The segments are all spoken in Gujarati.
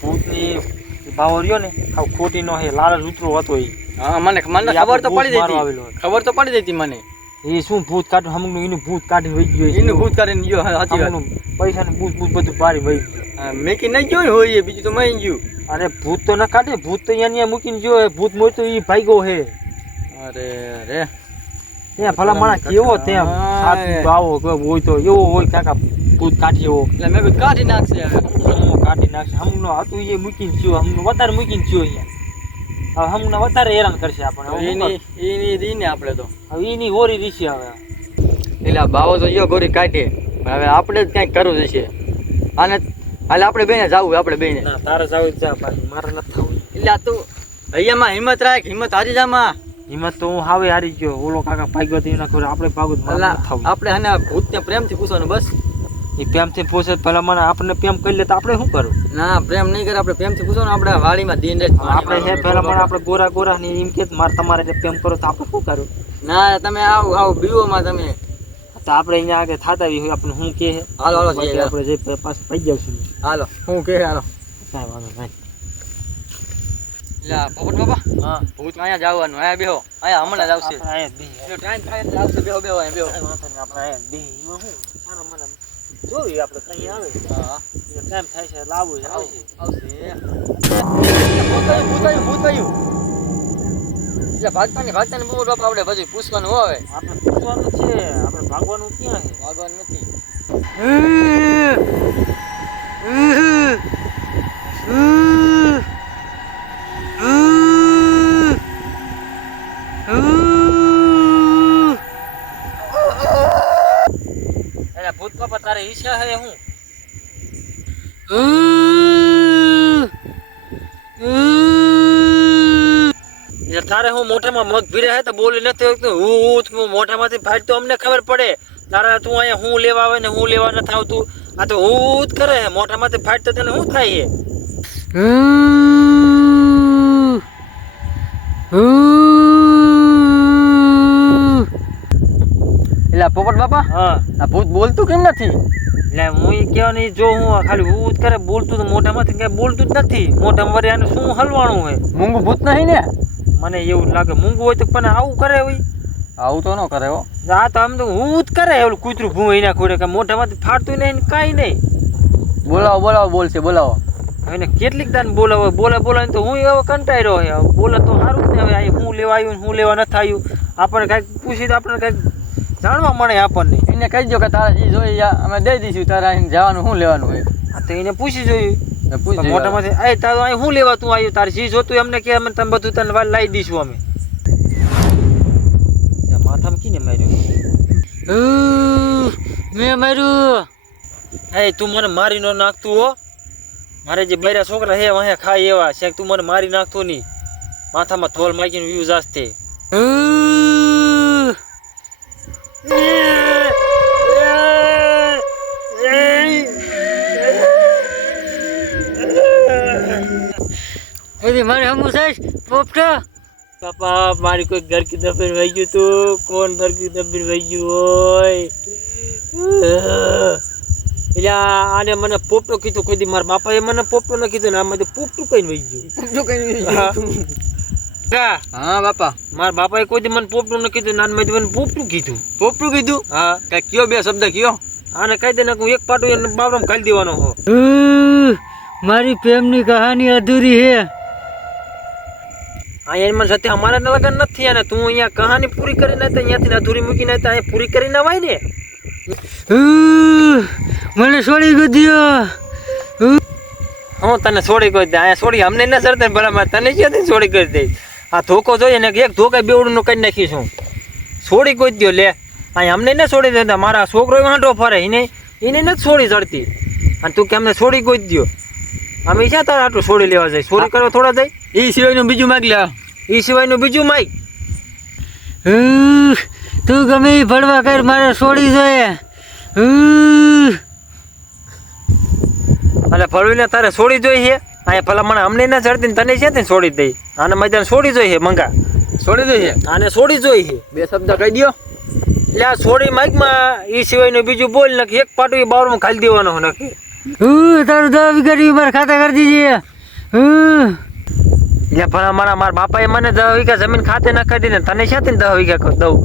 ભૂતની બાવરિયો ને ખોટી નો હે લાલ ઉતરો હતો એ. હા મને ખબર તો પડી જતી, ખબર તો પડી જતી મને. એ શું ભૂત કાઢું હમનું એનું ભૂત કાઢી વહી ગયો, એનું ભૂત કાઢીને ગયો. સાચી વાત. પૈસા ને ભૂત ભૂત બધું પારી વહી ગયું. મેકી નહીં ગયો હોય બીજું તો મહી ગયું. અરે ભૂત તો ના કાઢે, ભૂત તો અહીંયા મૂકીને ગયો. ભૂત મોય તો એ ભાગ્યો હે. અરે રે ત્યાં ભલા માણસ કેવો તેમ આવો હોય તો એવો હોય કાકા ભૂત કાઢી એવો. એટલે મેં બધું કાઢી નાખશે હવે, કાઢી નાખશે. હમનો હતું એ મૂકીને ગયો, હમનું વધારે મૂકીને ગયો અહીંયા. હવે હમણાં વધારે હેરાન કરશે આપણે. એની આપણે તો હવે એની હોરી રીશે હવે. એટલે બાવો તો જો ગોરી કાઢે, પણ હવે આપણે જ કંઈક કરવું જશે. આને હાલે આપણે બેને જવું, આપણે બેને. ના તારે જવું જા, મારે નથી થવું. એટલે આ તું અહીંયામાં હિંમત રાખ, હિંમત હારી જામાં. હિંમત તો હું હાવે હારી ગયો. ઓલો કાકા ભાગ્યો તો એના ખબર આપણે ભાગું આપણે આને ભૂતને પ્રેમથી પૂછવાનું બસ. એ પ્રેમથી પૂછે પેલા મને આપણને પ્રેમ કરી લે તો આપણે શું કરું? ના પ્રેમ નહીં કરે, આપણે પ્રેમથી પૂછવાનું. આપણે વાડીમાં દિન રાત આપણે હે પેલા મને આપણે ગોરા ગોરા ને એમ કે મારે તમારે પ્રેમ કરો તો આપણે શું કરું? ના તમે આવો બીઓમાં તમે તો આપણે અહીંયા આગળ થતા હોય આપણે શું કે હાલો હાલો આપણે જે પાછું પડી જાવશું. હાલો શું કે હાલો કાંઈ વાંધો નહીં. પોપટ બાબા, હા ભૂત અહીંયા જવાનું. અહીંયા બેહો, અહીંયા હમણાં જ આવશે. ટાઈમ થાય એટલે આવશે. બેહો બેહો અહીંયા બેહો. આપણે અહીંયા બેહીમાં શું સારા મને જોઈ આપણે કઈ આવે. હા ટાઈમ થાય છે લાવવું છે, આવશે ભૂત આવ્યું. એટલે ભાગતા ને બહુ બાપા આપણે બધું પૂછવાનું હોય. આપણે પૂછવાનું છે, આપણે ભાગવાનું ક્યાં છે? ભાગવાનું નથી. ભૂત બાપા તારે ઈચ્છા હે હું તારે હું મોઢામાં મગ ભીરે હે તો બોલી નથી હું મોઢામાંથી ફાટ તો અમને ખબર પડે. તારા તું અહીંયા હું લેવા આવે ને હું લેવા નથી આવતું. આ તો હું જ કરે હે મોઢામાંથી ફાટ તો તને શું થાય છે? એટલે પોપટ બાપા, હા આ ભૂત બોલતું કેમ નથી? એટલે હું એ કહેવા નહીં, જો હું ખાલી હું જ કરે બોલતું તો મોઢામાંથી કઈ બોલતું જ નથી. મોઢામાં વળી આને શું હલવાણું હોય? મૂંગું ભૂત નહીં ને? મને એવું લાગે મૂંગું હોય તો પણ આવું કરે હોય. આવું તો ન કરે હો. આ તો આમ તો હું જ કરે ઓલું કૂતરું ભૂ એના ખોડે કે મોઢામાંથી ફાટતું નહીં કાંઈ નહીં. બોલાવો બોલશે બોલાવો. હવે કેટલીક દાન બોલાવે તો હું એવો કંટાળ્યો હોય. બોલે તો સારું જ ને. હવે અહીં હું લેવા આવ્યું હું લેવા નથી આવ્યું આપણને કાંઈક પૂછી તો આપણને કાંઈક જાણવા મળે. આપણને એને કહી દો કે તારા જે જોઈએ અમે દઈ દઈશું. તારા અહીં જવાનું શું લેવાનું હોય આ તો એને પૂછી જોયું મોઢામાંથી. આ તારું અહીં શું લેવા તું આવ્યું? તારે જે જોતું એમને કે અમે તમે બધું તને લાવી દઈશું અમે. માથામાં કીને માર્યું? મેં માર્યું. એ તું મને મારી ન નાખતું હો. મારે જે બૈરા છોકરા હે વાહે ખાય એવા છે. તું મને મારી નાખતો નહીં. માથામાં ધોલ માગીને વ્યૂઝ আসতে. મારે હમું સાહેબ પોપટા પાપા મારી કોઈ ઘર કી દફીન વહી ગયું તું. કોણ ઘર કી દફીન વહી ગયું હોય? એટલે આને મને પોપટો કીધું. કોઈ દી મારા બાપાએ મને પોપટો ન કીધું ને આમાં પોપટું કઈ વહી ગયું. હા બાપા, મારા બાપાએ કોઈ દી મને પોપટું ન કીધું. નાન મેં મને પોપટું કીધું. પોપટું કીધું? હા કઈ કયો બે શબ્દ કયો. આને કહી દે ને હું એક પાટું એને બાબરામાં ખાલી દેવાનો હો. મારી પ્રેમની કહાની અધૂરી હે. અહીંયા મને સાથે અમારા લગન નથી. અને તું અહીંયા કહાની પૂરી કરીને અહીંયાથી અધૂરી મૂકીને અહીંયા પૂરી કરીને વાય ને. મને છોડી ગયો. હું તને છોડી કરી દે. અહીંયા છોડી અમને ના સરતે ભલા તને ક્યાંથી છોડી કરી દે? આ ધોકો જોઈએ ને એક ધોકા બેવડું નું કરી નાખીશું. છોડી કોઈ દો લે. અહીંયા અમને ના છોડી દે. મારા છોકરો વાંઢો ફરે એને નથી છોડી ચડતી. અને તું કે અમને છોડી કોઈ દો. અમે ક્યાં તારે આટલું છોડી લેવા જાય? છોડી કરવા થોડા જાય? એ સિવાયનું બીજું માગ લે. એ સિવાયનું બીજું માગ. તું ગમે એ ભડવા કર મારે છોડી જોઈએ. એટલે ફળવીને તારે છોડી જોઈએ છે. અહીંયા ભલામણ અમને ના ચડતી ને તને છે ને છોડી દઈ આને મેદાન છોડી જોઈએ મંગા છોડી દઈએ આને છોડી જોઈએ બે શબ્દ કહી દ્યો. એટલે આ છોડી માઇકમાં એ સિવાયનું બીજું બોલ નાખી એક પાટું એ બાવરમાં ખાલી દેવાનો નક્કી તારું 10 વીઘા મારે ખાતા કરી દીધી એટલે ભલા મારા બાપાએ મને 10 વીઘા જમીન ખાતે નખાઈ દીધી ને તને ક્યાંથી 10 વીઘા દઉં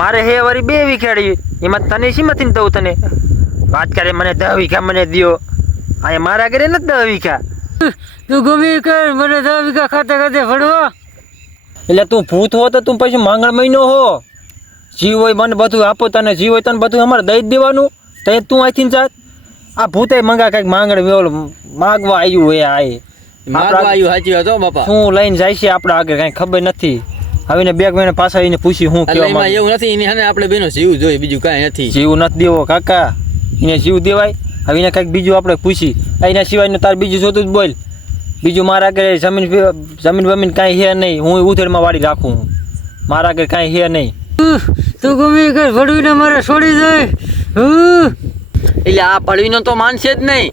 મારે હે વળી 2 વીઘાડી એમાં તને શીમાંથી દઉં તને વાત કરે મને 10 વીઘા મને દ્યો અહીંયા મારા ઘરે નથી 10 વીઘા તું ગમે કર મને 10 વીઘા ખાતા ખાતે ફળવો એટલે તું ભૂત હો તો તું પછી માંગણ મહિનો હો જીવ હોય મને બધું આપો તને જીવ હોય તને બધું અમારે દઈ જ દેવાનું તો તું અહીંથી જાત આ ભૂતે મંગા કંઈક માંગણ માગવા આવ્યું હોય આ મારવા આવ્યું સાચી વાત હો બાપા. શું લઈને જાય છે આપણે આગળ કઈ ખબર નથી હવે ને 2 મહિના પાછા એને પૂછી હું એટલે કેવા એમાં માંગે. એવું નથી એની હાને આપણે બેનો જીવ જોઈએ બીજું કાંઈ નથી. જીવ નથી દેવો કાકા એને જીવ દેવાય હવે એને કંઈક બીજું આપણે પૂછી એના સિવાય તાર બીજું જોતું જ બોલ બીજું મારા આગળ જમીન વમીન કાંઈ હે નહીં હું ઉધેડમાં વાળી રાખું મારા આગળ કાંઈ હે નહીં તું ગમે કર ફળવીને મારે છોડી દે એટલે આ પડવીનો તો માનશે જ નહીં.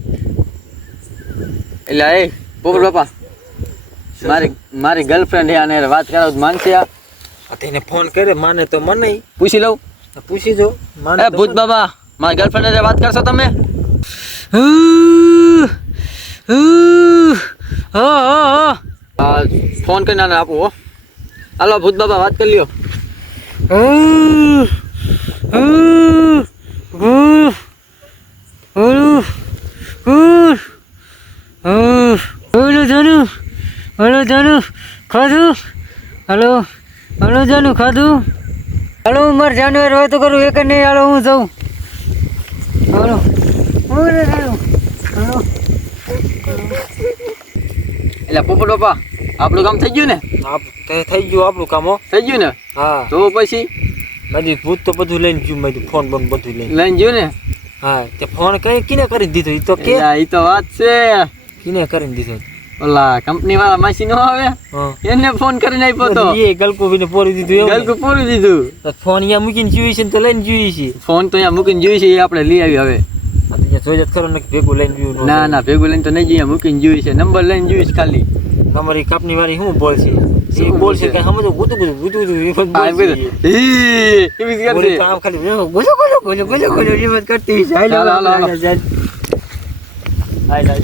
એટલે એ પોપટ બાપા મારી ગર્લફ્રેન્ડ હે આને વાત કરાવ તો માનશે આ? એને ફોન કરે માને તો મને પૂછી લઉં. પૂછી જો માને એ ભૂત બાબા મારી ગર્લફ્રેન્ડ વાત કરશો તમે? ફોન કરીને આને આપો હો. હાલો ભૂત બાબા વાત કરી લ્યો. હલો જાનુ ખાધું હલો જાનુ ખાધું હાલો હું મારે જાન્યુઆરી હોય તો કરું એક જ નહીં હાલો હું જાઉં હાલો હાલો એટલે પોપટ બાપા આપણું કામ થઈ ગયું ને? થઈ ગયું આપણું કામ હો થઈ ગયું ને? હા તો પછી મારી ભૂત તો બધું લઈને ગયું મારું ફોન બંધ બધું લઈને લઈને ગયું ને? હા તે ફોન કઈ કિને કરી દીધો એ તો કે એ તો વાત છે. કિને કરીને દીધો ઓલા કંપની વાળા માસી નો આવે હા એને ફોન કરીને આપ્યો તો એ ગલકો બીને પોરી દીધું એવું ગલકું પૂરી દીધું. તો ફોન અહીંયા મૂકીને જોઈ છે ને તો લઈને જોઈ છે ફોન તો અહીંયા મૂકીને જોઈ છે એ આપણે લઈ આવી હવે. આ તો અહીંયા જોઈ જ ખરો ને ભેગું લઈને ગયું ના ના ભેગું લઈને તો નહીં જોઈએ મૂકીને જોઈ છે નંબર લઈને જોઈશ ખાલી. તમારી કાપની વાળી શું બોલશે એ બોલશે કે સમજો ગુતું એ બધું આ બોલશે. બધું એવી જ બોલી કરશે. તો આમ ખાલી ગોલો એ બધ કરતી છે. હાલ, હાલો, હાલો, હાલો. હાલ, હાલ. હાલ, હાલ.